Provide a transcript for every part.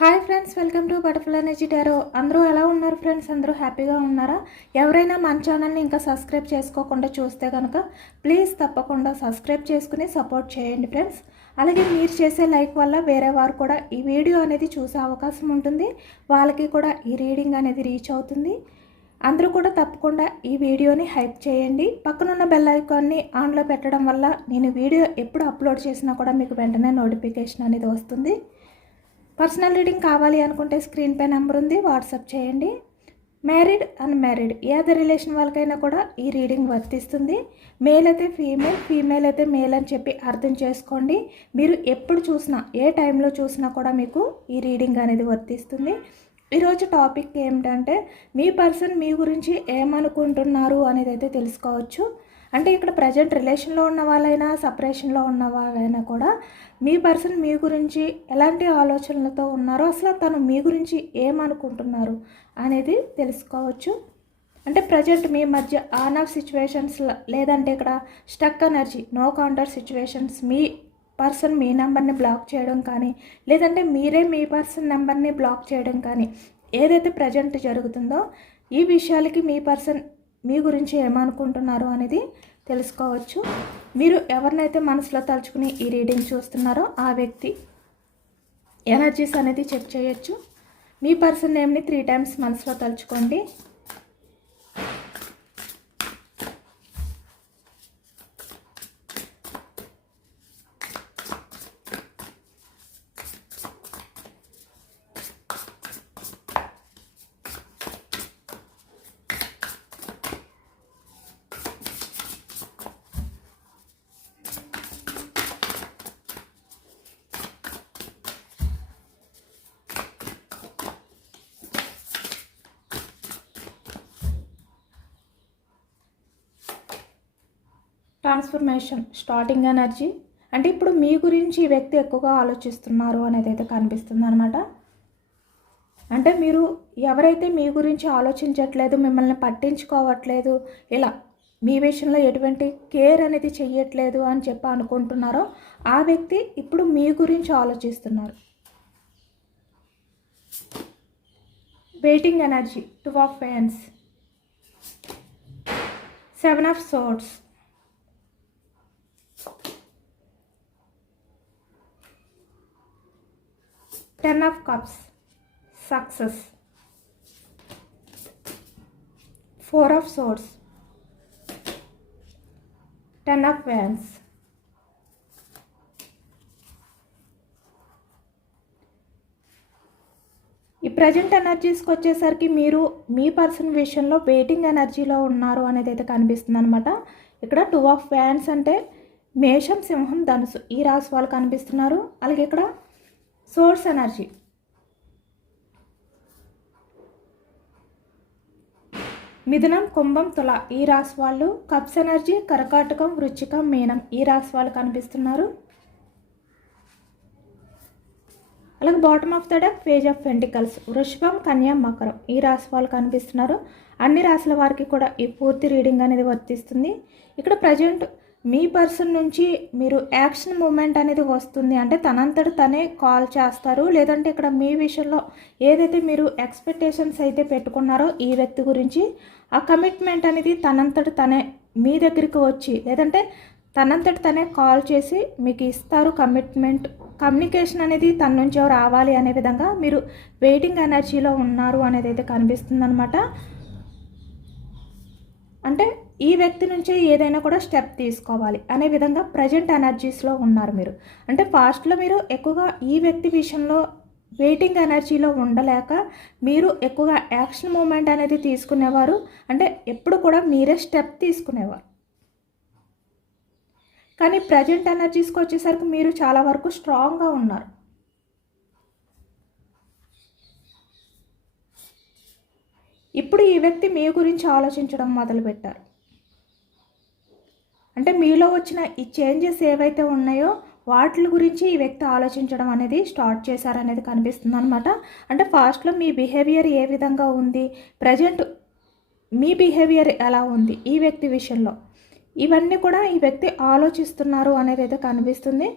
Hi friends welcome to butterfly energy tarot అందరూ ఎలా ఉన్నారు ఫ్రెండ్స్ అందరూ హ్యాపీగా ఉన్నారా? ఎవరైనా మన ఛానల్ని ఇంకా సబ్స్క్రైబ్ చేసుకోకుండా చూస్తే కనుక ప్లీజ్ తప్పకుండా సబ్స్క్రైబ్ చేసుకుని సపోర్ట్ చేయండి ఫ్రెండ్స్ అలాగే మీరు చేసే లైక్ వల్ల వేరే వారు కూడా ఈ వీడియో అనేది చూసే అవకాశం ఉంటుంది. వాళ్ళకి కూడా ఈ రీడింగ్ అనేది రీచ్ అవుతుంది. అందరూ కూడా తప్పకుండా ఈ వీడియోని హైప్ చేయండి. పక్కనున్న బెల్ ఐకాన్ని ఆన్లో పెట్టడం వల్ల నేను వీడియో ఎప్పుడు అప్లోడ్ చేసినా కూడా మీకు వెంటనే నోటిఫికేషన్ అనేది వస్తుంది. పర్సనల్ రీడింగ్ కావాలి అనుకుంటే స్క్రీన్ పై నెంబర్ ఉంది వాట్సాప్ చేయండి. మ్యారీడ్ అన్మ్యారీడ్ ఏదో రిలేషన్ వాళ్ళకైనా కూడా ఈ రీడింగ్ వర్తిస్తుంది. మేల్ అయితే ఫీమేల్ ఫీమేల్ అయితే మేల్ అని చెప్పి అర్థం చేసుకోండి. మీరు ఎప్పుడు చూసినా ఏ టైంలో చూసినా కూడా మీకు ఈ రీడింగ్ అనేది వర్తిస్తుంది. ఈరోజు టాపిక్ ఏమిటంటే మీ పర్సన్ మీ గురించి ఏమనుకుంటున్నారు అనేది అయితే తెలుసుకోవచ్చు. అంటే ఇక్కడ ప్రజెంట్ రిలేషన్లో ఉన్న వాళ్ళైనా సపరేషన్లో ఉన్న వాళ్ళైనా కూడా మీ పర్సన్ మీ గురించి ఎలాంటి ఆలోచనలతో ఉన్నారో అసలు తను మీ గురించి ఏమనుకుంటున్నారు అనేది తెలుసుకోవచ్చు. అంటే ప్రజెంట్ మీ మధ్య ఆన్ ఆఫ్ సిచ్యువేషన్స్ లేదంటే ఇక్కడ stuck energy no counter situations మీ పర్సన్ మీ నెంబర్ని బ్లాక్ చేయడం కానీ లేదంటే మీరే మీ పర్సన్ నెంబర్ని బ్లాక్ చేయడం కానీ ఏదైతే ప్రజెంట్ జరుగుతుందో ఈ విషయాలకి మీ పర్సన్ మీ గురించి ఏమనుకుంటున్నారు అనేది తెలుసుకోవచ్చు. మీరు ఎవరినైతే మనసులో తలుచుకుని ఈ రీడింగ్ చూస్తున్నారో ఆ వ్యక్తి ఎనర్జీస్ అనేది చెక్ చేయొచ్చు. మీ పర్సన్ నేమ్ని త్రీ టైమ్స్ మనసులో తలుచుకోండి. ఇన్ఫర్మేషన్ స్టార్టింగ్ ఎనర్జీ అంటే ఇప్పుడు మీ గురించి ఈ వ్యక్తి ఎక్కువగా ఆలోచిస్తున్నారు అనేది అయితే కనిపిస్తుంది అనమాట అంటే మీరు ఎవరైతే మీ గురించి ఆలోచించట్లేదు మిమ్మల్ని పట్టించుకోవట్లేదు ఇలా మీ విషయంలో ఎటువంటి కేర్ అనేది చెయ్యట్లేదు అని చెప్పి అనుకుంటున్నారో ఆ వ్యక్తి ఇప్పుడు మీ గురించి ఆలోచిస్తున్నారు. Waiting energy two of fans seven of swords ten of cups. Success. Four of swords. Ten of wands. ఈ ప్రజెంట్ ఎనర్జీస్కి వచ్చేసరికి మీరు మీ పర్సన్ విషయంలో వెయిటింగ్ ఎనర్జీలో ఉన్నారు అనేది అయితే కనిపిస్తుంది అనమాట ఇక్కడ టూ ఆఫ్ ఫ్యాన్స్ అంటే మేషం సింహం ధనుసు ఈ రాశి వాళ్ళు కనిపిస్తున్నారు. అలాగే ఇక్కడ సోర్స్ ఎనర్జీ. మిథునం కుంభం తుల ఈ రాశి వాళ్ళు కప్స్ ఎనర్జీ కరకాటకం వృచ్చికం మీనం ఈ రాశి వాళ్ళు కనిపిస్తున్నారు. అలాగే bottom of the deck page of pentacles వృషభం కన్యా మకరం ఈ రాశి వాళ్ళు కనిపిస్తున్నారు. అన్ని రాశుల వారికి కూడా ఈ పూర్తి రీడింగ్ అనేది వర్తిస్తుంది. ఇక్కడ ప్రజెంట్ మీ పర్సన్ నుంచి మీరు యాక్షన్ మూమెంట్ అనేది వస్తుంది. అంటే తనంతట తనే కాల్ చేస్తారు. లేదంటే ఇక్కడ మీ విషయంలో ఏదైతే మీరు ఎక్స్పెక్టేషన్స్ అయితే పెట్టుకున్నారో ఈ వ్యక్తి గురించి ఆ కమిట్మెంట్ అనేది తనంతట తనే మీ దగ్గరికి వచ్చి లేదంటే తనంతట తనే కాల్ చేసి మీకు ఇస్తారు కమిట్మెంట్. కమ్యూనికేషన్ అనేది తన నుంచి రావాలి అనే విధంగా మీరు వెయిటింగ్ ఎనర్జీలో ఉన్నారు అనేది అయితే కనిపిస్తుంది అనమాట అంటే ఈ వ్యక్తి నుంచే ఏదైనా కూడా స్టెప్ తీసుకోవాలి అనే విధంగా ప్రజెంట్ ఎనర్జీస్లో ఉన్నారు మీరు. అంటే ఫాస్ట్లో మీరు ఎక్కువగా ఈ వ్యక్తి విషయంలో వెయిటింగ్ ఎనర్జీలో ఉండలేక మీరు ఎక్కువగా యాక్షన్ మూమెంట్ అనేది తీసుకునేవారు. అంటే ఎప్పుడు కూడా మీరే స్టెప్ తీసుకునేవారు. కానీ ప్రజెంట్ ఎనర్జీస్కి వచ్చేసరికి మీరు చాలా వరకు స్ట్రాంగ్గా ఉన్నారు. ఇప్పుడు ఈ వ్యక్తి మీ గురించి ఆలోచించడం మొదలుపెట్టారు. అంటే మీలో వచ్చిన ఈ చేంజెస్ ఏవైతే ఉన్నాయో వాటి గురించి ఈ వ్యక్తి ఆలోచించడం అనేది స్టార్ట్ చేశారనేది కనిపిస్తుంది అనమాట అంటే ఫాస్ట్లో మీ బిహేవియర్ ఏ విధంగా ఉంది? ప్రజెంట్ మీ బిహేవియర్ ఎలా ఉంది ఈ వ్యక్తి విషయంలో? ఇవన్నీ కూడా ఈ వ్యక్తి ఆలోచిస్తున్నారు అనేది అయితే కనిపిస్తుంది.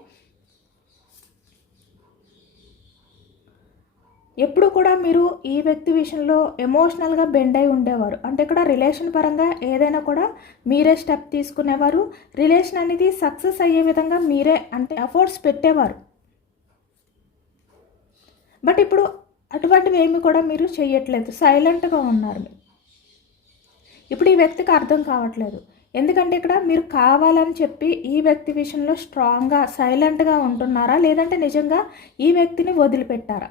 ఎప్పుడు కూడా మీరు ఈ వ్యక్తి విషయంలో ఎమోషనల్గా బెండ్ అయి ఉండేవారు. అంటే ఇక్కడ రిలేషన్ పరంగా ఏదైనా కూడా మీరే స్టెప్ తీసుకునేవారు. రిలేషన్ అనేది సక్సెస్ అయ్యే విధంగా మీరే అంటే ఎఫర్ట్స్ పెట్టేవారు. బట్ ఇప్పుడు అటువంటివి ఏమి కూడా మీరు చేయట్లేదు. సైలెంట్గా ఉన్నారు. ఇప్పుడు ఈ వ్యక్తికి అర్థం కావట్లేదు. ఎందుకంటే ఇక్కడ మీరు కావాలని చెప్పి ఈ వ్యక్తి విషయంలో స్ట్రాంగ్గా సైలెంట్గా ఉంటున్నారా? లేదంటే నిజంగా ఈ వ్యక్తిని వదిలిపెట్టారా?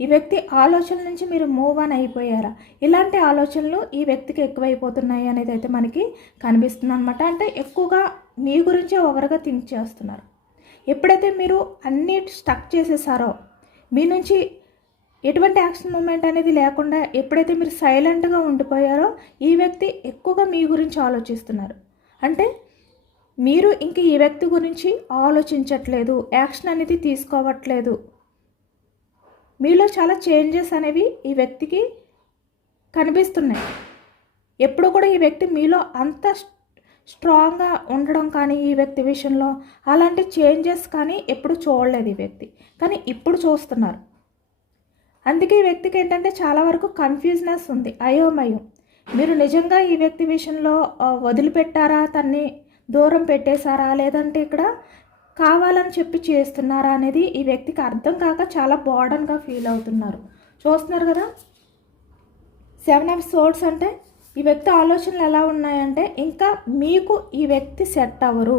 ఈ వ్యక్తి ఆలోచన నుంచి మీరు మూవ్ ఆన్ అయిపోయారా? ఇలాంటి ఆలోచనలు ఈ వ్యక్తికి ఎక్కువైపోతున్నాయి అనేది అయితే మనకి కనిపిస్తుంది అనమాట అంటే ఎక్కువగా మీ గురించే ఓవర్గా థింక్ చేస్తున్నారు. ఎప్పుడైతే మీరు అన్నీ స్టక్ చేసేసారో మీ నుంచి ఎటువంటి యాక్షన్ మూమెంట్ అనేది లేకుండా ఎప్పుడైతే మీరు సైలెంట్గా ఉండిపోయారో ఈ వ్యక్తి ఎక్కువగా మీ గురించి ఆలోచిస్తున్నారు. అంటే మీరు ఇంక ఈ వ్యక్తి గురించి ఆలోచించట్లేదు యాక్షన్ అనేది తీసుకోవట్లేదు మీలో చాలా చేంజెస్ అనేవి ఈ వ్యక్తికి కనిపిస్తున్నాయి. ఎప్పుడు కూడా ఈ వ్యక్తి మీలో అంత స్ట్రాంగ్గా ఉండడం కానీ ఈ వ్యక్తి విషయంలో అలాంటి చేంజెస్ కానీ ఎప్పుడు చూడలేదు ఈ వ్యక్తి. కానీ ఇప్పుడు చూస్తున్నారు. అందుకే ఈ వ్యక్తికి ఏంటంటే చాలా వరకు కన్ఫ్యూజ్నెస్ ఉంది అయోమయం. మీరు నిజంగా ఈ వ్యక్తి విషయంలో వదిలిపెట్టారా? తన్ని దూరం పెట్టేశారా? లేదంటే ఇక్కడ కావాలని చెప్పి చేస్తున్నారా అనేది ఈ వ్యక్తికి అర్థం కాక చాలా బోర్డన్గా ఫీల్ అవుతున్నారు. చూస్తున్నారు కదా? సెవెన్ ఆఫ్ సోర్స్ అంటే ఈ వ్యక్తి ఆలోచనలు ఎలా ఉన్నాయంటే ఇంకా మీకు ఈ వ్యక్తి సెట్ అవ్వరు.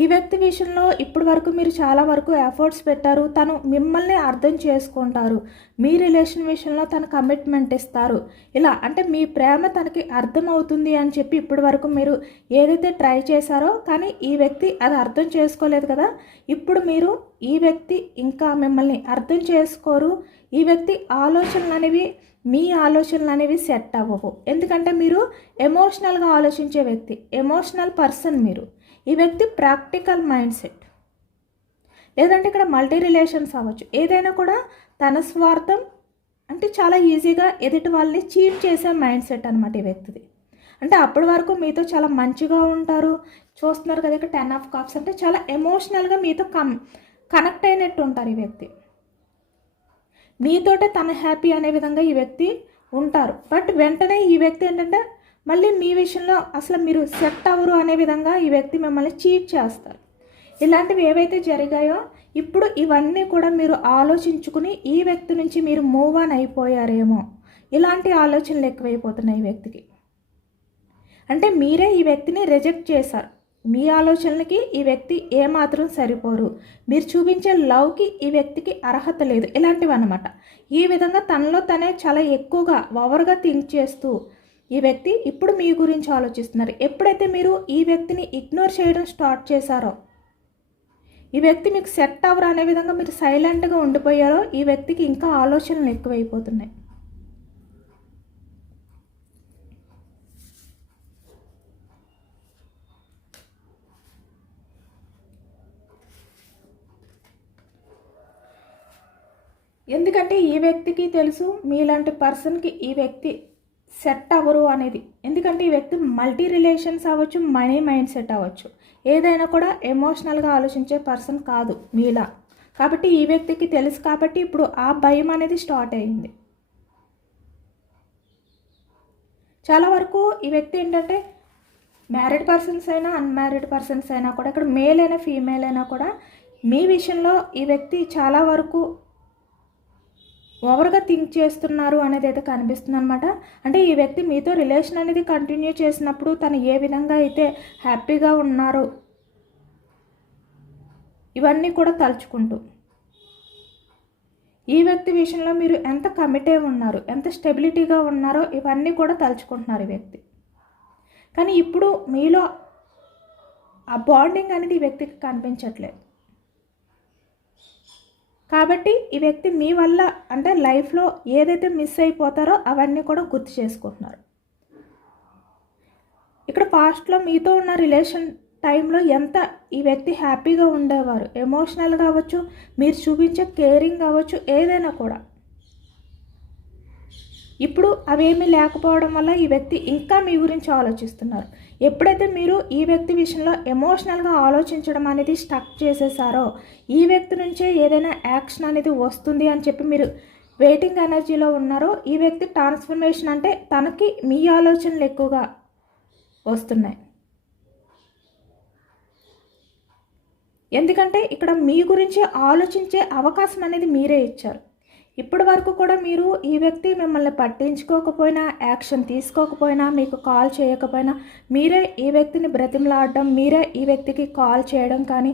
ఈ వ్యక్తి విషయంలో ఇప్పటి వరకు మీరు చాలా వరకు ఎఫర్ట్స్ పెట్టారు. తను మిమ్మల్ని అర్థం చేసుకుంటారు. మీ రిలేషన్ విషయంలో తను కమిట్మెంట్ ఇస్తారు. ఇలా అంటే మీ ప్రేమ తనకి అర్థం అవుతుంది అని చెప్పి ఇప్పటి వరకు మీరు ఏదైతే ట్రై చేశారో కానీ ఈ వ్యక్తి అది అర్థం చేసుకోలేదు కదా. ఇప్పుడు మీరు ఈ వ్యక్తి ఇంకా మిమ్మల్ని అర్థం చేసుకోరు. ఈ వ్యక్తి ఆలోచనలు అనేవి మీ ఆలోచనలు అనేవి సెట్ అవ్వవు. ఎందుకంటే మీరు ఎమోషనల్గా ఆలోచించే వ్యక్తి ఎమోషనల్ పర్సన్ మీరు. ఈ వ్యక్తి ప్రాక్టికల్ మైండ్ సెట్. లేదంటే ఇక్కడ మల్టీ రిలేషన్స్ అవ్వచ్చు. ఏదైనా కూడా తన స్వార్థం అంటే చాలా ఈజీగా ఎదుటి వాళ్ళని చీట్ చేసే మైండ్ సెట్ అనమాట ఈ వ్యక్తిది. అంటే అప్పటి వరకు మీతో చాలా మంచిగా ఉంటారు. చూస్తున్నారు కదా ఇక్కడ టెన్ ఆఫ్ కాప్స్ అంటే చాలా ఎమోషనల్గా మీతో కమ్ కనెక్ట్ అయినట్టు ఉంటారు ఈ వ్యక్తి. మీతోటే తన హ్యాపీ అనే విధంగా ఈ వ్యక్తి ఉంటారు. బట్ వెంటనే ఈ వ్యక్తి ఏంటంటే మళ్ళీ మీ విషయంలో అసలు మీరు సెట్ అవ్వరు అనే విధంగా ఈ వ్యక్తి మిమ్మల్ని చీట్ చేస్తారు. ఇలాంటివి ఏవైతే జరిగాయో ఇప్పుడు ఇవన్నీ కూడా మీరు ఆలోచించుకుని ఈ వ్యక్తి నుంచి మీరు మూవ్ ఆన్ అయిపోయారేమో. ఇలాంటి ఆలోచనలు ఎక్కువైపోతున్నాయి ఈ వ్యక్తికి. అంటే మీరే ఈ వ్యక్తిని రిజెక్ట్ చేశారు. మీ ఆలోచనలకి ఈ వ్యక్తి ఏమాత్రం సరిపోరు. మీరు చూపించే లవ్కి ఈ వ్యక్తికి అర్హత లేదు. ఇలాంటివి అనమాట ఈ విధంగా తనలో తనే చాలా ఎక్కువగా ఓవర్గా థింక్ చేస్తూ ఈ వ్యక్తి ఇప్పుడు మీ గురించి ఆలోచిస్తున్నారు. ఎప్పుడైతే మీరు ఈ వ్యక్తిని ఇగ్నోర్ చేయడం స్టార్ట్ చేశారో ఈ వ్యక్తి మీకు సెట్ అవ్వరు అనే విధంగా మీరు సైలెంట్గా ఉండిపోయారో ఈ వ్యక్తికి ఇంకా ఆలోచనలు ఎక్కువైపోతున్నాయి. ఎందుకంటే ఈ వ్యక్తికి తెలుసు మీలాంటి పర్సన్కి ఈ వ్యక్తి సెట్ అవ్వరు అనేది. ఎందుకంటే ఈ వ్యక్తి మల్టీ రిలేషన్స్ అవ్వచ్చు మనీ మైండ్ సెట్ అవ్వచ్చు. ఏదైనా కూడా ఎమోషనల్గా ఆలోచించే పర్సన్ కాదు మీలా. కాబట్టి ఈ వ్యక్తికి తెలుసు కాబట్టి ఇప్పుడు ఆ భయం అనేది స్టార్ట్ అయింది చాలా వరకు ఈ వ్యక్తి ఏంటంటే మ్యారీడ్ పర్సన్స్ అయినా అన్మ్యారీడ్ పర్సన్స్ అయినా కూడా ఇక్కడ మేల్ అయినా ఫీమేల్ అయినా కూడా మీ విషయంలో ఈ వ్యక్తి చాలా వరకు ఓవర్గా థింక్ చేస్తున్నారు అనేది అయితే కనిపిస్తుంది అనమాట అంటే ఈ వ్యక్తి మీతో రిలేషన్ అనేది కంటిన్యూ చేసినప్పుడు తను ఏ విధంగా అయితే హ్యాపీగా ఉన్నారో ఇవన్నీ కూడా తలుచుకుంటూ. ఈ వ్యక్తి విషయంలో మీరు ఎంత కమిట్ అయి ఉన్నారు ఎంత స్టెబిలిటీగా ఉన్నారో ఇవన్నీ కూడా తలుచుకుంటున్నారు ఈ వ్యక్తి. కానీ ఇప్పుడు మీలో ఆ బాండింగ్ అనేది ఈ వ్యక్తికి కనిపించట్లేదు. కాబట్టి ఈ వ్యక్తి మీ వల్ల అంటే లైఫ్లో ఏదైతే మిస్ అయిపోతారో అవన్నీ కూడా గుర్తు చేసుకుంటున్నారు. ఇక్కడ పాస్ట్లో మీతో ఉన్న రిలేషన్ టైంలో ఎంత ఈ వ్యక్తి హ్యాపీగా ఉండేవారు? ఎమోషనల్ కావచ్చు మీరు చూపించే కేరింగ్ కావచ్చు ఏదైనా కూడా. ఇప్పుడు అవేమీ లేకపోవడం వల్ల ఈ వ్యక్తి ఇంకా మీ గురించి ఆలోచిస్తున్నారు. ఎప్పుడైతే మీరు ఈ వ్యక్తి విషయంలో ఎమోషనల్గా ఆలోచించడం అనేది స్టక్ చేసేసారో ఈ వ్యక్తి నుంచే ఏదైనా యాక్షన్ అనేది వస్తుంది అని చెప్పి మీరు వెయిటింగ్ ఎనర్జీలో ఉన్నారో ఈ వ్యక్తి ట్రాన్స్ఫర్మేషన్ అంటే తనకి మీ ఆలోచనలు ఎక్కువగా వస్తున్నాయి. ఎందుకంటే ఇక్కడ మీ గురించి ఆలోచించే అవకాశం అనేది మీరే ఇచ్చారు. ఇప్పటి వరకు కూడా మీరు ఈ వ్యక్తి మిమ్మల్ని పట్టించుకోకపోయినా యాక్షన్ తీసుకోకపోయినా మీకు కాల్ చేయకపోయినా మీరే ఈ వ్యక్తిని బ్రతిమలాడడం మీరే ఈ వ్యక్తికి కాల్ చేయడం కానీ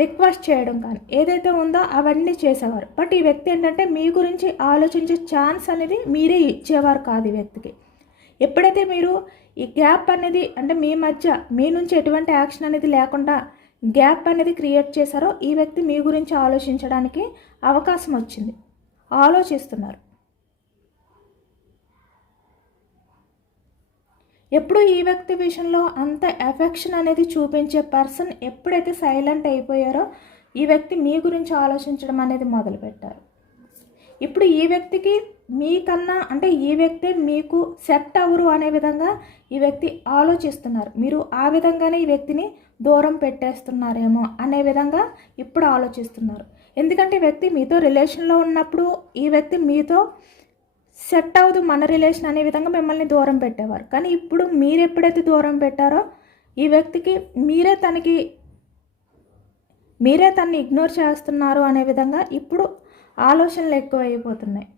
రిక్వెస్ట్ చేయడం కానీ ఏదైతే ఉందో అవన్నీ చేసేవారు. బట్ ఈ వ్యక్తి ఏంటంటే మీ గురించి ఆలోచించే ఛాన్స్ అనేది మీరే ఇచ్చేవారు కాదు ఈ వ్యక్తికి. ఎప్పుడైతే మీరు ఈ గ్యాప్ అనేది అంటే మీ మధ్య మీ నుంచి ఎటువంటి యాక్షన్ అనేది లేకుండా గ్యాప్ అనేది క్రియేట్ చేశారో ఈ వ్యక్తి మీ గురించి ఆలోచించడానికి అవకాశం వచ్చింది. ఆలోచిస్తున్నారు. ఎప్పుడు ఈ వ్యక్తి విషయంలో అంత ఎఫెక్షన్ అనేది చూపించే పర్సన్ ఎప్పుడైతే సైలెంట్ అయిపోయారో ఈ వ్యక్తి మీ గురించి ఆలోచించడం అనేది మొదలుపెట్టారు. ఇప్పుడు ఈ వ్యక్తికి మీకన్నా అంటే ఈ వ్యక్తి మీకు సెట్ అవ్వరు అనే విధంగా ఈ వ్యక్తి ఆలోచిస్తున్నారు. మీరు ఆ విధంగానే ఈ వ్యక్తిని దూరం పెట్టేస్తున్నారేమో అనే విధంగా ఇప్పుడు ఆలోచిస్తున్నారు. ఎందుకంటే ఈ వ్యక్తి మీతో రిలేషన్లో ఉన్నప్పుడు ఈ వ్యక్తి మీతో సెట్ అవ్వదు మన రిలేషన్ అనే విధంగా మిమ్మల్ని దూరం పెట్టేవారు. కానీ ఇప్పుడు మీరు ఎప్పుడైతే దూరం పెట్టారో ఈ వ్యక్తికి మీరే తనకి మీరే తన్ని ఇగ్నోర్ చేస్తున్నారు అనే విధంగా ఇప్పుడు ఆలోచనలు ఎక్కువ అయిపోతున్నాయి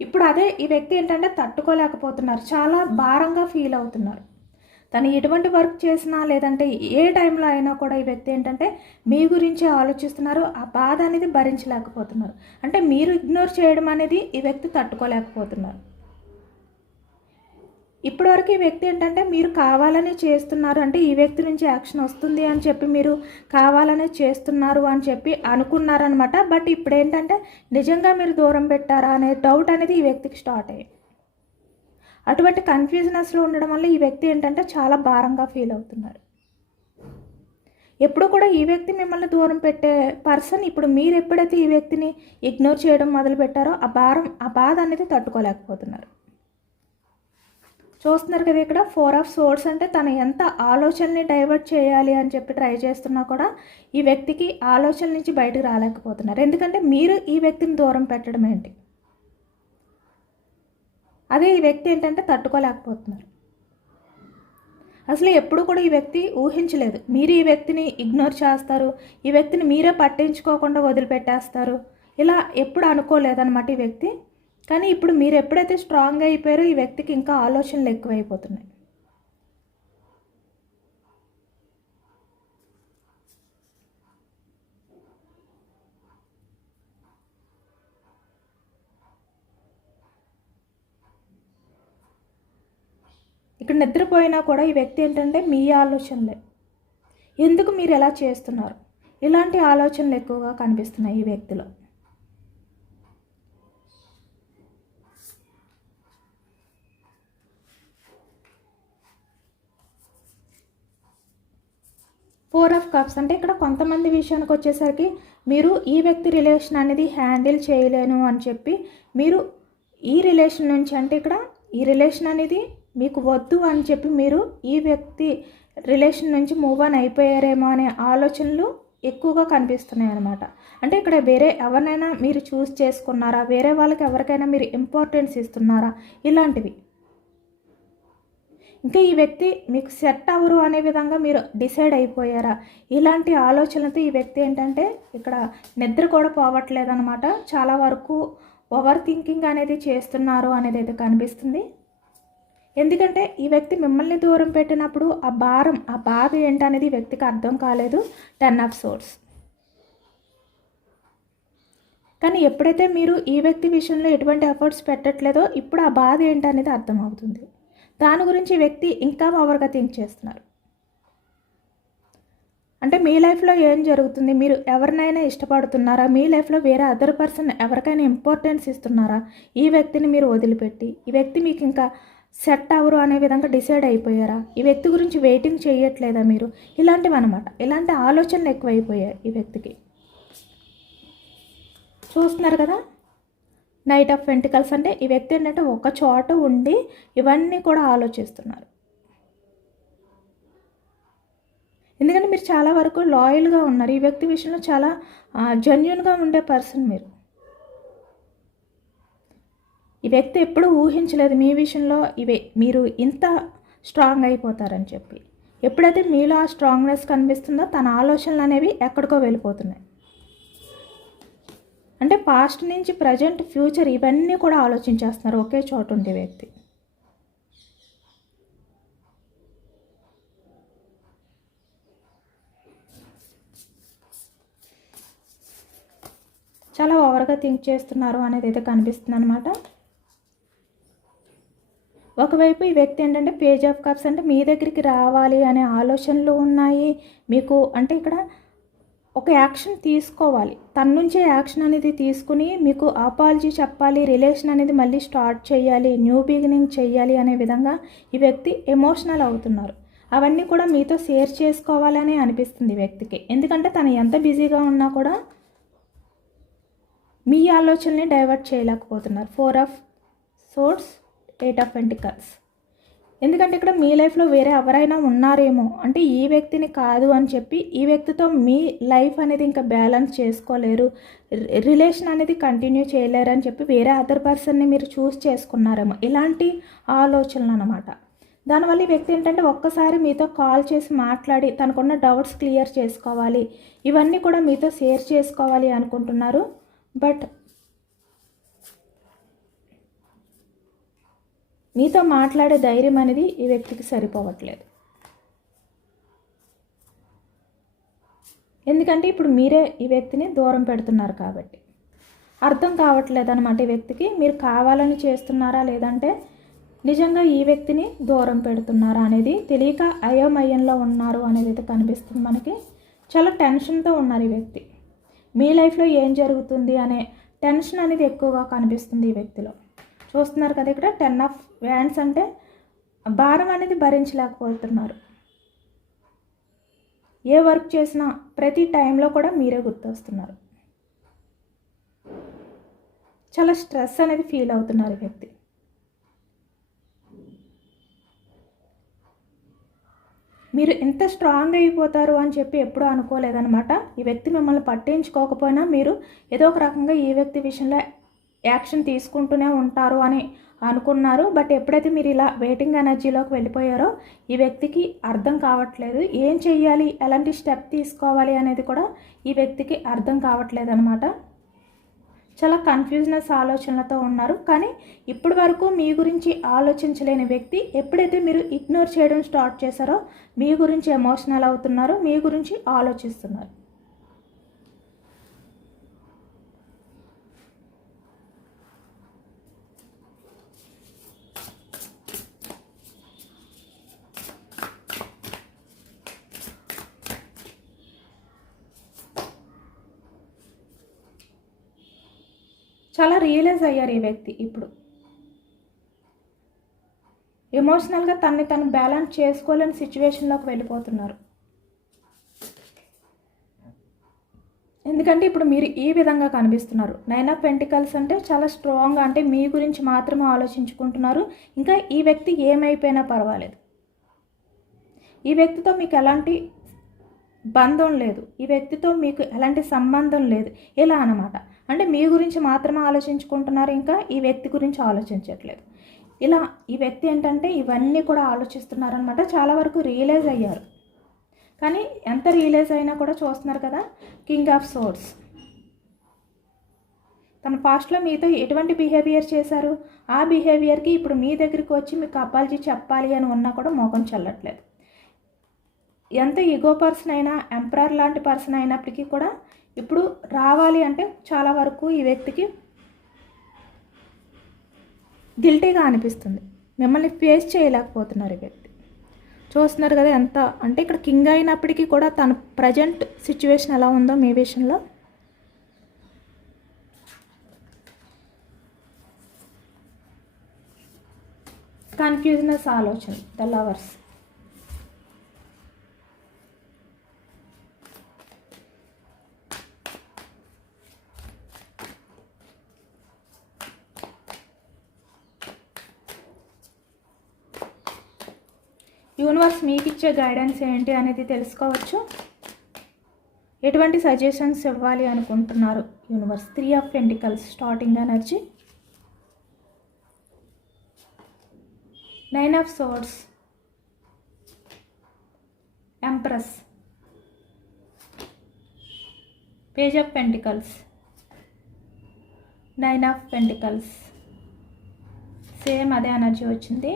ఇప్పుడు అదే ఈ వ్యక్తి ఏంటంటే తట్టుకోలేకపోతున్నారు. చాలా భారంగా ఫీల్ అవుతున్నారు. తను ఎటువంటి వర్క్ చేసినా లేదంటే ఏ టైంలో అయినా కూడా ఈ వ్యక్తి ఏంటంటే మీ గురించే ఆలోచిస్తున్నారు ఆ బాధ అనేది భరించలేకపోతున్నారు. అంటే మీరు ఇగ్నోర్ చేయడం అనేది ఈ వ్యక్తి తట్టుకోలేకపోతున్నారు. ఇప్పటివరకు ఈ వ్యక్తి ఏంటంటే మీరు కావాలని చేస్తున్నారు అంటే ఈ వ్యక్తి నుంచి యాక్షన్ వస్తుంది అని చెప్పి మీరు కావాలని చేస్తున్నారు అని చెప్పి అనుకున్నారనమాట బట్ ఇప్పుడు ఏంటంటే నిజంగా మీరు దూరం పెట్టారా అనే డౌట్ అనేది ఈ వ్యక్తికి స్టార్ట్ అయ్యింది అటువంటి కన్ఫ్యూజనెస్లో ఉండడం వల్ల ఈ వ్యక్తి ఏంటంటే చాలా భారంగా ఫీల్ అవుతున్నారు. ఎప్పుడు కూడా ఈ వ్యక్తి మిమ్మల్ని దూరం పెట్టే పర్సన్ ఇప్పుడు మీరు ఎప్పుడైతే ఈ వ్యక్తిని ఇగ్నోర్ చేయడం మొదలు పెట్టారో ఆ భారం ఆ బాధ అనేది తట్టుకోలేకపోతున్నారు. చూస్తున్నారు కదా ఇక్కడ ఫోర్ ఆఫ్ సోర్స్ అంటే తను ఎంత ఆలోచనని డైవర్ట్ చేయాలి అని చెప్పి ట్రై చేస్తున్నా కూడా ఈ వ్యక్తికి ఆలోచన నుంచి బయటకు రాలేకపోతున్నారు. ఎందుకంటే మీరు ఈ వ్యక్తిని దూరం పెట్టడం ఏంటి? అదే ఈ వ్యక్తి ఏంటంటే తట్టుకోలేకపోతున్నారు. అసలు ఎప్పుడు కూడా ఈ వ్యక్తి ఊహించలేదు. మీరు ఈ వ్యక్తిని ఇగ్నోర్ చేస్తారు. ఈ వ్యక్తిని మీరే పట్టించుకోకుండా వదిలిపెట్టేస్తారు. ఇలా ఎప్పుడు అనుకోలేదన్నమాట ఈ వ్యక్తి. కానీ ఇప్పుడు మీరు ఎప్పుడైతే స్ట్రాంగ్ అయిపోయారో ఈ వ్యక్తికి ఇంకా ఆలోచనలు ఎక్కువైపోతున్నాయి. ఇక్కడ నిద్రపోయినా కూడా ఈ వ్యక్తి ఏంటంటే మీ ఆలోచనలే. ఎందుకు మీరు ఎలా చేస్తున్నారు? ఇలాంటి ఆలోచనలు ఎక్కువగా కనిపిస్తున్నాయి ఈ వ్యక్తిలో. ఫోర్ ఆఫ్ కప్స్ అంటే ఇక్కడ కొంతమంది విషయానికి వచ్చేసరికి మీరు ఈ వ్యక్తి రిలేషన్ అనేది హ్యాండిల్ చేయలేను అని చెప్పి మీరు ఈ రిలేషన్ నుంచి అంటే ఇక్కడ ఈ రిలేషన్ అనేది మీకు వద్దు అని చెప్పి మీరు ఈ వ్యక్తి రిలేషన్ నుంచి మూవ్ ఆన్ అయిపోయారేమో అనే ఆలోచనలు ఎక్కువగా కనిపిస్తున్నాయి అనమాట అంటే ఇక్కడ వేరే ఎవరినైనా మీరు చూస్ చేసుకున్నారా? వేరే వాళ్ళకి ఎవరికైనా మీరు ఇంపార్టెన్స్ ఇస్తున్నారా? ఇలాంటివి. ఇంకా ఈ వ్యక్తి మీకు సెట్ అవ్వరు అనే విధంగా మీరు డిసైడ్ అయిపోయారా? ఇలాంటి ఆలోచనలతో ఈ వ్యక్తి ఏంటంటే ఇక్కడ నిద్ర కూడా పోవట్లేదన్నమాట. చాలా వరకు ఓవర్ థింకింగ్ అనేది చేస్తున్నారు అనేది అయితే కనిపిస్తుంది. ఎందుకంటే ఈ వ్యక్తి మిమ్మల్ని దూరం పెట్టినప్పుడు ఆ భారం ఆ బాధ ఏంటనేది వ్యక్తికి అర్థం కాలేదు. టెన్ ఆఫ్ సోర్స్ కానీ ఎప్పుడైతే మీరు ఈ వ్యక్తి విషయంలో ఎటువంటి ఎఫర్ట్స్ పెట్టట్లేదో ఇప్పుడు ఆ బాధ ఏంటనేది అర్థమవుతుంది. దాని గురించి వ్యక్తి ఇంకా ఓవర్గా థింక్ చేస్తున్నారు. అంటే మీ లైఫ్లో ఏం జరుగుతుంది? మీరు ఎవరినైనా ఇష్టపడుతున్నారా? మీ లైఫ్లో వేరే అదర్ పర్సన్ ఎవరికైనా ఇంపార్టెన్స్ ఇస్తున్నారా? ఈ వ్యక్తిని మీరు వదిలిపెట్టి ఈ వ్యక్తి మీకు ఇంకా సెట్ అవరు అనే విధంగా డిసైడ్ అయిపోయారా? ఈ వ్యక్తి గురించి వెయిటింగ్ చేయట్లేదా మీరు? ఇలాంటివి అనమాట ఇలాంటి ఆలోచనలు ఎక్కువైపోయాయి ఈ వ్యక్తికి. చూస్తున్నారు కదా? నైట్ ఆఫ్ వెంటికల్స్ అంటే ఈ వ్యక్తి ఏంటంటే ఒక చోట ఉండి ఇవన్నీ కూడా ఆలోచిస్తున్నారు. ఎందుకంటే మీరు చాలా వరకు లాయల్గా ఉన్నారు. ఈ వ్యక్తి విషయంలో చాలా జెన్యున్గా ఉండే పర్సన్ మీరు. ఈ వ్యక్తి ఎప్పుడూ ఊహించలేదు మీ విషయంలో ఇవే మీరు ఇంత స్ట్రాంగ్ అయిపోతారని చెప్పి. ఎప్పుడైతే మీలో ఆ స్ట్రాంగ్నెస్ కనిపిస్తుందో తన ఆలోచనలు అనేవి ఎక్కడికో వెళ్ళిపోతున్నాయి. అంటే పాస్ట్ నుంచి ప్రజెంట్ ఫ్యూచర్ ఇవన్నీ కూడా ఆలోచించేస్తున్నారు ఒకే చోటు ఉండే వ్యక్తి. చాలా ఓవర్గా థింక్ చేస్తున్నారు అనేది అయితే కనిపిస్తుంది అనమాట ఒకవైపు ఈ వ్యక్తి ఏంటంటే పేజ్ ఆఫ్ కప్స్ అంటే మీ దగ్గరికి రావాలి అనే ఆలోచనలు ఉన్నాయి. మీకు అంటే ఇక్కడ ఒక యాక్షన్ తీసుకోవాలి. తన నుంచే యాక్షన్ అనేది తీసుకుని మీకు అపాలజీ చెప్పాలి రిలేషన్ అనేది మళ్ళీ స్టార్ట్ చేయాలి న్యూ బిగినింగ్ చేయాలి అనే విధంగా ఈ వ్యక్తి ఎమోషనల్ అవుతున్నారు. అవన్నీ కూడా మీతో షేర్ చేసుకోవాలని అనిపిస్తుంది వ్యక్తికి. ఎందుకంటే తను ఎంత బిజీగా ఉన్నా కూడా మీ ఆలోచనని డైవర్ట్ చేయలేకపోతున్నారు. Four of swords eight of pentacles ఎందుకంటే ఇక్కడ మీ లైఫ్లో వేరే ఎవరైనా ఉన్నారేమో అంటే ఈ వ్యక్తిని కాదు అని చెప్పి ఈ వ్యక్తితో మీ లైఫ్ అనేది ఇంకా బ్యాలెన్స్ చేసుకోలేరు రిలేషన్ అనేది కంటిన్యూ చేయలేరు అని చెప్పి వేరే అదర్ పర్సన్ని మీరు చూస్ చేసుకున్నారేమో. ఇలాంటి ఆలోచనలు అనమాట దానివల్ల ఈ వ్యక్తి ఏంటంటే ఒక్కసారి మీతో కాల్ చేసి మాట్లాడి తనకున్న డౌట్స్ క్లియర్ చేసుకోవాలి ఇవన్నీ కూడా మీతో షేర్ చేసుకోవాలి అనుకుంటున్నారు. బట్ మీతో మాట్లాడే ధైర్యం అనేది ఈ వ్యక్తికి సరిపోవట్లేదు. ఎందుకంటే ఇప్పుడు మీరే ఈ వ్యక్తిని దూరం పెడుతున్నారు కాబట్టి. అర్థం కావట్లేదు అనమాట ఈ వ్యక్తికి. మీరు కావాలని చేస్తున్నారా లేదంటే నిజంగా ఈ వ్యక్తిని దూరం పెడుతున్నారా అనేది తెలియక అయోమయంలో ఉన్నారు అనేది అయితే కనిపిస్తుంది మనకి. చాలా టెన్షన్తో ఉన్నారు ఈ వ్యక్తి. మీ లైఫ్లో ఏం జరుగుతుంది అనే టెన్షన్ అనేది ఎక్కువగా కనిపిస్తుంది ఈ వ్యక్తిలో. చూస్తున్నారు కదా ఇక్కడ టెన్ ఆఫ్ హ్యాండ్స్ అంటే భారం అనేది భరించలేకపోతున్నారు. ఏ వర్క్ చేసినా ప్రతి టైంలో కూడా మీరే గుర్తొస్తున్నారు. చాలా స్ట్రెస్ అనేది ఫీల్ అవుతున్నారు ఈ వ్యక్తి. మీరు ఎంత స్ట్రాంగ్ అయిపోతారు అని చెప్పి ఎప్పుడూ అనుకోలేదనమాట ఈ వ్యక్తి మిమ్మల్ని పట్టించుకోకపోయినా మీరు ఏదో ఒక రకంగా ఈ వ్యక్తి విషయంలో యాక్షన్ తీసుకుంటూనే ఉంటారు అని అనుకున్నారు. బట్ ఎప్పుడైతే మీరు ఇలా వెయిటింగ్ ఎనర్జీలోకి వెళ్ళిపోయారో ఈ వ్యక్తికి అర్థం కావట్లేదు. ఏం చెయ్యాలి? ఎలాంటి స్టెప్ తీసుకోవాలి అనేది కూడా ఈ వ్యక్తికి అర్థం కావట్లేదు అనమాట చాలా కన్ఫ్యూజనెస్ ఆలోచనలతో ఉన్నారు. కానీ ఇప్పటి వరకు మీ గురించి ఆలోచించలేని వ్యక్తి ఎప్పుడైతే మీరు ఇగ్నోర్ చేయడం స్టార్ట్ చేశారో మీ గురించి ఎమోషనల్ అవుతున్నారు మీ గురించి ఆలోచిస్తున్నారు. చాలా రియలైజ్ అయ్యారు ఈ వ్యక్తి ఇప్పుడు. ఎమోషనల్గా తన్ని తను బ్యాలెన్స్ చేసుకోలేని సిచ్యువేషన్లోకి వెళ్ళిపోతున్నారు. ఎందుకంటే ఇప్పుడు మీరు ఈ విధంగా కనిపిస్తున్నారు. నైన్ ఆఫ్ పెంటికల్స్ అంటే చాలా స్ట్రాంగ్ అంటే మీ గురించి మాత్రమే ఆలోచించుకుంటున్నారు. ఇంకా ఈ వ్యక్తి ఏమైపోయినా పర్వాలేదు. ఈ వ్యక్తితో మీకు ఎలాంటి బంధం లేదు. ఈ వ్యక్తితో మీకు ఎలాంటి సంబంధం లేదు. ఇలా అనమాట అంటే మీ గురించి మాత్రమే ఆలోచించుకుంటున్నారు ఇంకా ఈ వ్యక్తి గురించి ఆలోచించట్లేదు. ఇలా ఈ వ్యక్తి ఏంటంటే ఇవన్నీ కూడా ఆలోచిస్తున్నారనమాట చాలా వరకు రియలైజ్ అయ్యారు. కానీ ఎంత రియలైజ్ అయినా కూడా చూస్తున్నారు కదా కింగ్ ఆఫ్ సోర్స్. తన పాస్ట్లో మీతో ఎటువంటి బిహేవియర్ చేశారు? ఆ బిహేవియర్కి ఇప్పుడు మీ దగ్గరికి వచ్చి మీకు అపాలజీ చెప్పాలి అని ఉన్నా కూడా మోకం చల్లట్లేదు. ఎంత ఈగో పర్సన్ అయినా ఎంపరర్ లాంటి పర్సన్ అయినప్పటికీ కూడా ఇప్పుడు రావాలి అంటే చాలా వరకు ఈ వ్యక్తికి గిల్టీగా అనిపిస్తుంది. మిమ్మల్ని ఫేస్ చేయలేకపోతున్నారు ఈ వ్యక్తి. చూస్తున్నారు కదా ఎంత అంటే ఇక్కడ కింగ్ అయినప్పటికీ కూడా తన ప్రజెంట్ సిచ్యువేషన్ ఎలా ఉందో మీ విషయంలో. కన్ఫ్యూజ్నెస్ ఆలోచన ద లవర్స్ యూనివర్స్ మీకు ఇచ్చే గైడెన్స్ ఏంటి అనేది తెలుసుకోవచ్చు. ఎటువంటి సజెషన్స్ ఇవ్వాలి అనుకుంటున్నారు universe? Three of pentacles starting energy nine of swords empress page of pentacles nine of pentacles same అదే ఎనర్జీ వచ్చింది.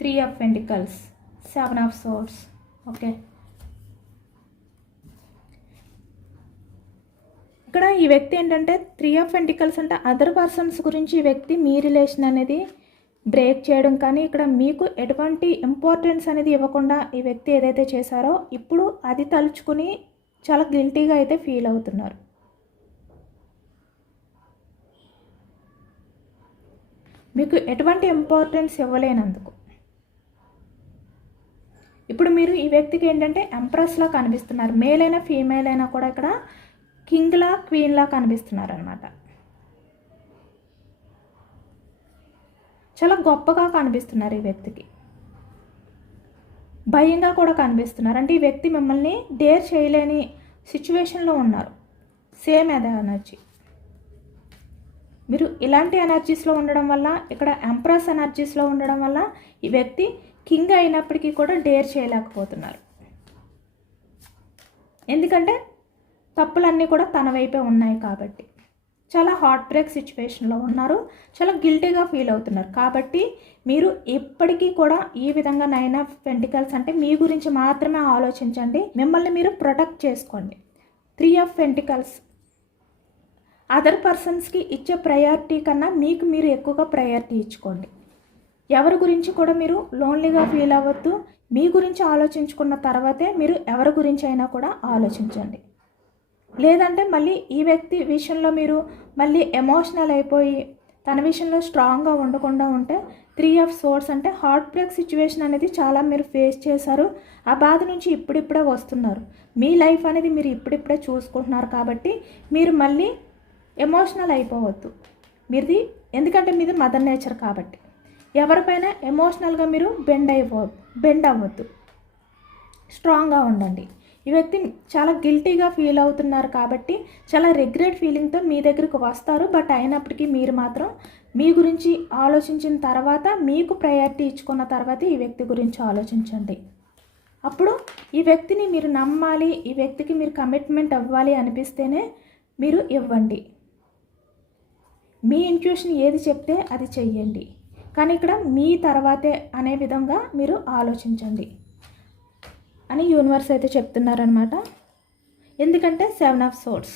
Three of pentacles seven of swords okay ఇక్కడ ఈ వ్యక్తి ఏంటంటే త్రీ ఆఫ్ వెంటికల్స్ అంటే అదర్ పర్సన్స్ గురించి ఈ వ్యక్తి మీ రిలేషన్ అనేది బ్రేక్ చేయడం కానీ ఇక్కడ మీకు ఎటువంటి ఇంపార్టెన్స్ అనేది ఇవ్వకుండా ఈ వ్యక్తి ఏదైతే చేశారో ఇప్పుడు అది తలుచుకుని చాలా గిల్టీగా అయితే ఫీల్ అవుతున్నారు. మీకు ఎటువంటి ఇంపార్టెన్స్ ఇవ్వలేనందుకు. ఇప్పుడు మీరు ఈ వ్యక్తికి ఏంటంటే ఎంప్రెస్లా కనిపిస్తున్నారు. మేల్ అయినా ఫీమేల్ అయినా కూడా ఇక్కడ కింగ్లా క్వీన్లా కనిపిస్తున్నారు అనమాట చాలా గొప్పగా కనిపిస్తున్నారు ఈ వ్యక్తికి. భయంగా కూడా కనిపిస్తున్నారు. అంటే ఈ వ్యక్తి మిమ్మల్ని డేర్ చేయలేని సిచ్యువేషన్లో ఉన్నారు. సేమ్ అదే ఎనర్జీ మీరు ఇలాంటి ఎనర్జీస్లో ఉండడం వల్ల ఇక్కడ ఎంప్రెస్ ఎనర్జీస్లో ఉండడం వల్ల ఈ వ్యక్తి కింగ్ అయినప్పటికీ కూడా డేర్ చేయలేకపోతున్నారు. ఎందుకంటే తప్పులన్నీ కూడా తన వైపే ఉన్నాయి కాబట్టి. చాలా హార్ట్ బ్రేక్ సిచ్యువేషన్లో ఉన్నారు. చాలా గిల్టీగా ఫీల్ అవుతున్నారు. కాబట్టి మీరు ఎప్పటికీ కూడా ఈ విధంగా నైన్ ఆఫ్ పెంటికల్స్ అంటే మీ గురించి మాత్రమే ఆలోచించండి. మిమ్మల్ని మీరు ప్రొటెక్ట్ చేసుకోండి. త్రీ ఆఫ్ పెంటికల్స్ అదర్ పర్సన్స్కి ఇచ్చే ప్రయారిటీ కన్నా మీకు మీరు ఎక్కువగా ప్రయారిటీ ఇచ్చుకోండి. ఎవరి గురించి కూడా మీరు లోన్లీగా ఫీల్ అవ్వద్దు. మీ గురించి ఆలోచించుకున్న తర్వాతే మీరు ఎవరి గురించి అయినా కూడా ఆలోచించండి. లేదంటే మళ్ళీ ఈ వ్యక్తి విషయంలో మీరు మళ్ళీ ఎమోషనల్ అయిపోయి తన విషయంలో స్ట్రాంగ్గా ఉండకుండా ఉంటే త్రీ ఆఫ్ సోర్స్ అంటే హార్ట్ బ్రేక్ సిచ్యువేషన్ అనేది చాలా మీరు ఫేస్ చేశారు. ఆ బాధ నుంచి ఇప్పుడిప్పుడే వస్తున్నారు. మీ లైఫ్ అనేది మీరు ఇప్పుడిప్పుడే చూసుకుంటున్నారు కాబట్టి మీరు మళ్ళీ ఎమోషనల్ అయిపోవద్దు. మీది ఎందుకంటే మీది మదర్ నేచర్ కాబట్టి. ఎవరిపైన ఎమోషనల్గా మీరు బెండ్ అయిపో బెండ్ అవ్వద్దు. స్ట్రాంగ్గా ఉండండి. ఈ వ్యక్తి చాలా గిల్టీగా ఫీల్ అవుతున్నారు కాబట్టి చాలా రిగ్రెట్ ఫీలింగ్తో మీ దగ్గరికి వస్తారు. బట్ అయినప్పటికీ మీరు మాత్రం మీ గురించి ఆలోచించిన తర్వాత మీకు ప్రయారిటీ ఇచ్చుకున్న తర్వాత ఈ వ్యక్తి గురించి ఆలోచించండి. అప్పుడు ఈ వ్యక్తిని మీరు నమ్మాలి ఈ వ్యక్తికి మీరు కమిట్మెంట్ అవ్వాలి అనిపిస్తేనే మీరు ఇవ్వండి. మీ ఇంట్యూషన్ ఏది చెప్తే అది చెయ్యండి. కానీ ఇక్కడ మీ తర్వాతే అనే విధంగా మీరు ఆలోచించండి. అని యూనివర్స్ అయితే చెప్తున్నారనమాట ఎందుకంటే సెవెన్ ఆఫ్ సోర్స్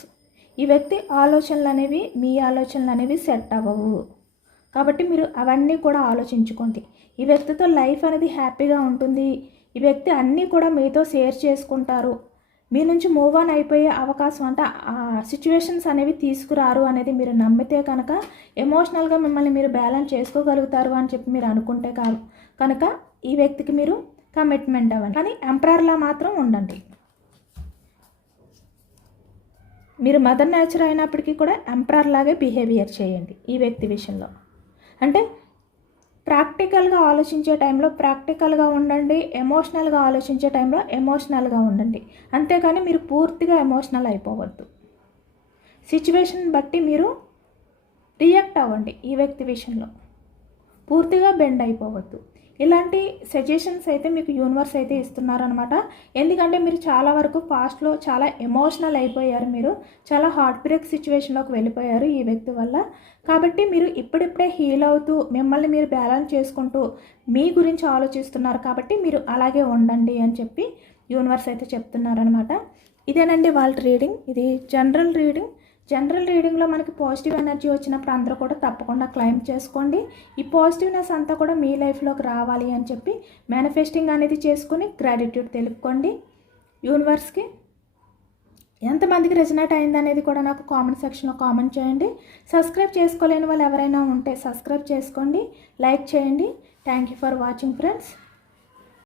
ఈ వ్యక్తి ఆలోచనలు అనేవి మీ ఆలోచనలు అనేవి సెట్ అవ్వవు. కాబట్టి మీరు అవన్నీ కూడా ఆలోచించుకోండి. ఈ వ్యక్తితో లైఫ్ అనేది హ్యాపీగా ఉంటుంది. ఈ వ్యక్తి అన్నీ కూడా మీతో షేర్ చేసుకుంటారు. మీ నుంచి మూవ్ ఆన్ అయిపోయే అవకాశం అంటే ఆ సిచ్యువేషన్స్ అనేవి తీసుకురారు అనేది మీరు నమ్మితే కనుక ఎమోషనల్గా మిమ్మల్ని మీరు బ్యాలెన్స్ చేసుకోగలుగుతారు అని చెప్పి మీరు అనుకుంటే కాదు. కనుక ఈ వ్యక్తికి మీరు కమిట్మెంట్ అవ్వండి. కానీ ఎంప్రర్లా మాత్రం ఉండండి. మీరు మదర్ నేచర్ అయినప్పటికీ కూడా ఎంపరర్ లాగే బిహేవియర్ చేయండి ఈ వ్యక్తి విషయంలో. అంటే ప్రాక్టికల్గా ఆలోచించే టైంలో ప్రాక్టికల్గా ఉండండి ఎమోషనల్గా ఆలోచించే టైంలో ఎమోషనల్గా ఉండండి. అంతేకాని మీరు పూర్తిగా ఎమోషనల్ అయిపోవద్దు. సిచ్యువేషన్ బట్టి మీరు రియాక్ట్ అవ్వండి ఈ వ్యక్తి విషయంలో. పూర్తిగా బెండ్ అయిపోవద్దు. ఇలాంటి సజెషన్స్ అయితే మీకు యూనివర్స్ అయితే ఇస్తున్నారనమాట ఎందుకంటే మీరు చాలా వరకు పాస్ట్లో చాలా ఎమోషనల్ అయిపోయారు మీరు. చాలా హార్ట్ బ్రేక్ సిచ్యువేషన్లోకి వెళ్ళిపోయారు ఈ వ్యక్తి వల్ల. కాబట్టి మీరు ఇప్పుడిప్పుడే హీల్ అవుతూ మిమ్మల్ని మీరు బ్యాలెన్స్ చేసుకుంటూ మీ గురించి ఆలోచిస్తున్నారు కాబట్టి మీరు అలాగే ఉండండి అని చెప్పి యూనివర్స్ అయితే చెప్తున్నారనమాట ఇదేనండి వాళ్ళ రీడింగ్ ఇది జనరల్ రీడింగ్ జనరల్ రీడింగ్లో మనకి పాజిటివ్ ఎనర్జీ వచ్చినప్పుడు అందరూ కూడా తప్పకుండా క్లైమ్ చేసుకోండి. ఈ పాజిటివ్నెస్ అంతా కూడా మీ లైఫ్లోకి రావాలి అని చెప్పి మేనిఫెస్టింగ్ అనేది చేసుకుని గ్రాటిట్యూడ్ తెలుపుకోండి. యూనివర్స్కి ఎంతమందికి రెజనేట్ అయింది అనేది కూడా నాకు కామెంట్ సెక్షన్లో కామెంట్ చేయండి. సబ్స్క్రైబ్ చేసుకోలేని వాళ్ళు ఎవరైనా ఉంటే సబ్స్క్రైబ్ చేసుకోండి. లైక్ చేయండి. Thank you for watching friends.